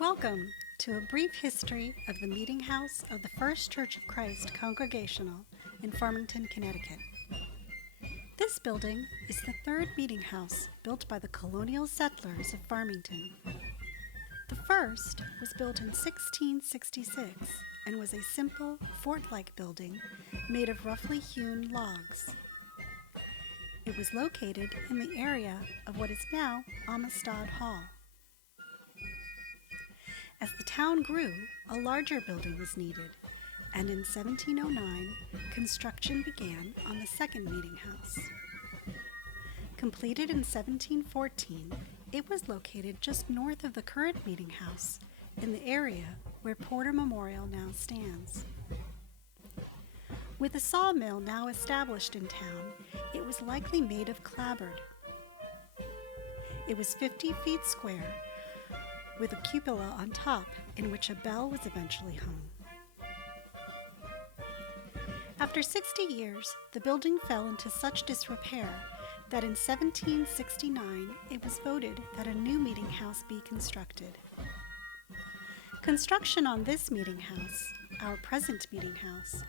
Welcome to a brief history of the Meetinghouse of the First Church of Christ Congregational in Farmington, Connecticut. This building is the third meeting house built by the colonial settlers of Farmington. The first was built in 1666 and was a simple fort-like building made of roughly hewn logs. It was located in the area of what is now Amistad Hall. As the town grew, a larger building was needed, and in 1709, construction began on the second meeting house. Completed in 1714, it was located just north of the current meeting house, in the area where Porter Memorial now stands. With a sawmill now established in town, it was likely made of clapboard. It was 50 feet square, with a cupola on top in which a bell was eventually hung. After 60 years, the building fell into such disrepair that in 1769 it was voted that a new meeting house be constructed. Construction on this meeting house, our present meeting house,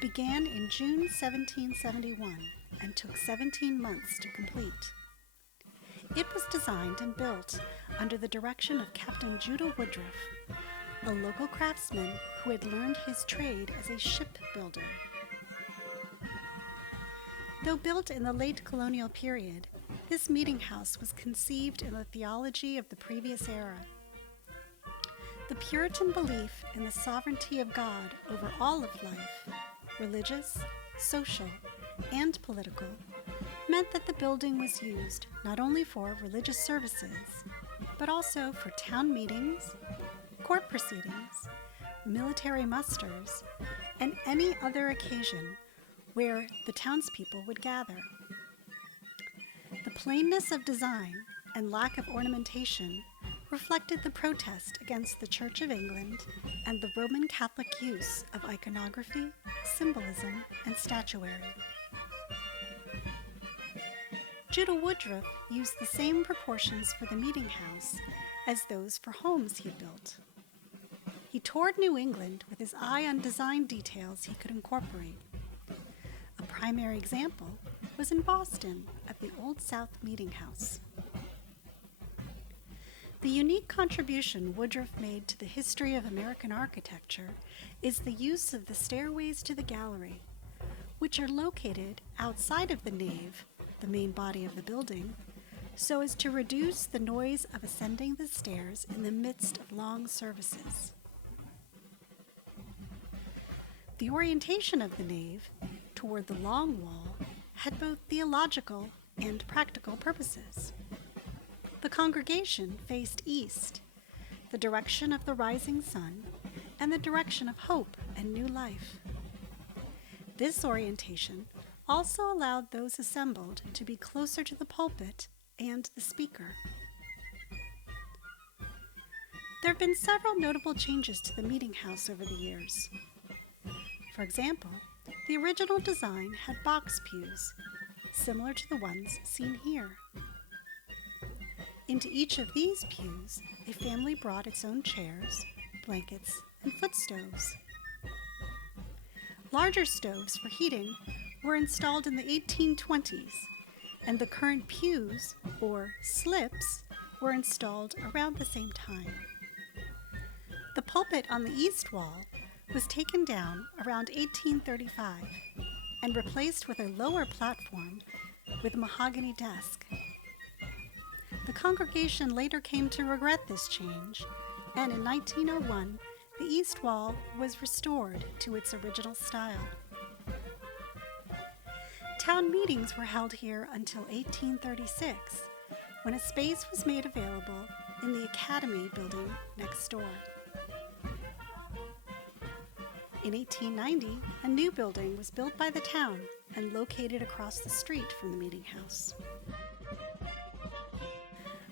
began in June 1771 and took 17 months to complete. It was designed and built under the direction of Captain Judah Woodruff, a local craftsman who had learned his trade as a shipbuilder. Though built in the late colonial period, this meeting house was conceived in the theology of the previous era. The Puritan belief in the sovereignty of God over all of life, religious, social, and political, meant that the building was used not only for religious services, but also for town meetings, court proceedings, military musters, and any other occasion where the townspeople would gather. The plainness of design and lack of ornamentation reflected the protest against the Church of England and the Roman Catholic use of iconography, symbolism, and statuary. Judah Woodruff used the same proportions for the meeting house as those for homes he built. He toured New England with his eye on design details he could incorporate. A primary example was in Boston at the Old South Meeting House. The unique contribution Woodruff made to the history of American architecture is the use of the stairways to the gallery, which are located outside of the nave, the main body of the building, so as to reduce the noise of ascending the stairs in the midst of long services. The orientation of the nave toward the long wall had both theological and practical purposes. The congregation faced east, the direction of the rising sun, and the direction of hope and new life. This orientation also allowed those assembled to be closer to the pulpit and the speaker. There have been several notable changes to the meeting house over the years. For example, the original design had box pews, similar to the ones seen here. Into each of these pews, a family brought its own chairs, blankets, and foot stoves. Larger stoves for heating were installed in the 1820s, and the current pews, or slips, were installed around the same time. The pulpit on the east wall was taken down around 1835 and replaced with a lower platform with a mahogany desk. The congregation later came to regret this change, and in 1901, the east wall was restored to its original style. Town meetings were held here until 1836, when a space was made available in the Academy building next door. In 1890, a new building was built by the town and located across the street from the meeting house.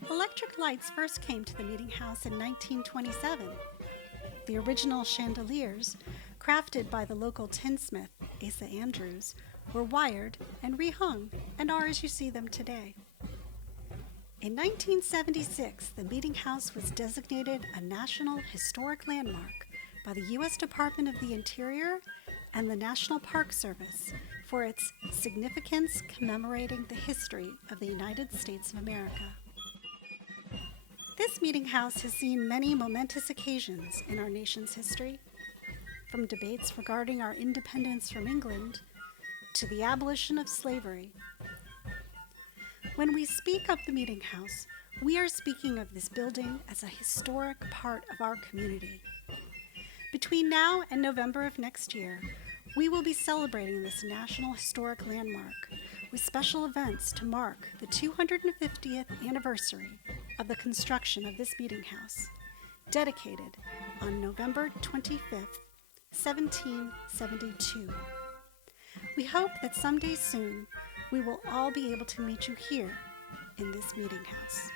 Electric lights first came to the meeting house in 1927. The original chandeliers, crafted by the local tinsmith, Asa Andrews, were wired and rehung and are as you see them today. In 1976, the Meetinghouse was designated a National Historic Landmark by the U.S. Department of the Interior and the National Park Service for its significance commemorating the history of the United States of America. This Meetinghouse has seen many momentous occasions in our nation's history, from debates regarding our independence from England to the abolition of slavery. When we speak of the Meetinghouse, we are speaking of this building as a historic part of our community. Between now and November of next year, we will be celebrating this National Historic Landmark with special events to mark the 250th anniversary of the construction of this Meetinghouse, dedicated on November 25th, 1772. We hope that someday soon we will all be able to meet you here in this Meetinghouse.